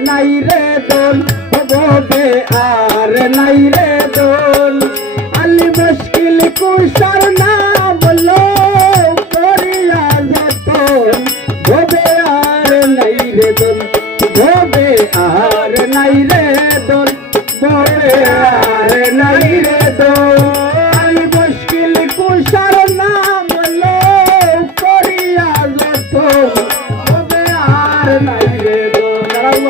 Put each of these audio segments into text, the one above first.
নাই রে দোল ভবে আর নাই রে দোল আলি মুশকিল কুশার নাম লো করিয়া যতন ভবে আর নাই রে দোল ভবে আর নাই রে দোল ভবে আর নাই রে দোল আলি মুশকিল কুশার নাম লো করিয়া যতন ভবে আর নাই রে দোল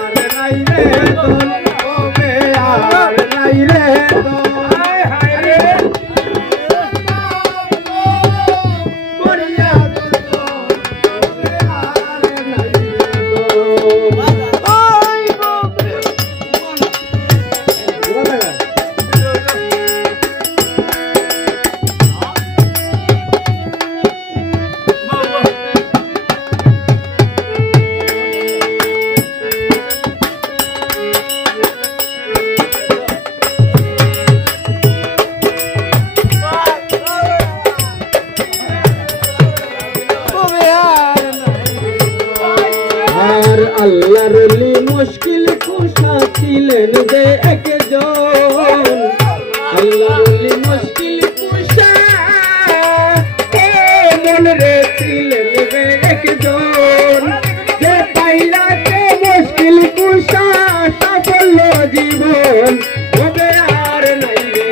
আর নাই রে দোল ভবে আর নাই রে দোল আল্লাহর লি মুশকিল কুশা ছিলেন যে একজন আল্লাহর লি মুশকিল কুশা মন রে ছিলেন যে একজন যে পাইলাতে মুশকিল কুশা সাফল্য জীবন হবে আর নাই রে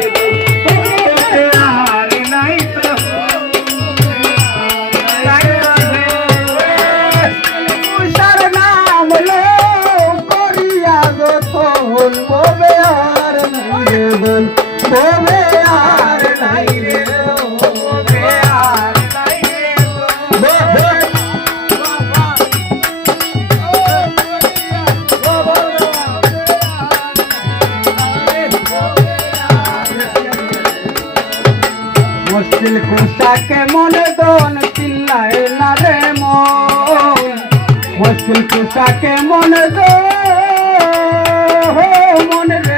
হবে আর নাই তো ভবে আর নাই রে দোল ভবে আর নাই রে ভবে আর নাই রে মুশকিল কুশাকে মনে দোন চিল্লায় না রে মন মুশকিল কুশাকে মনে দোন মনে রে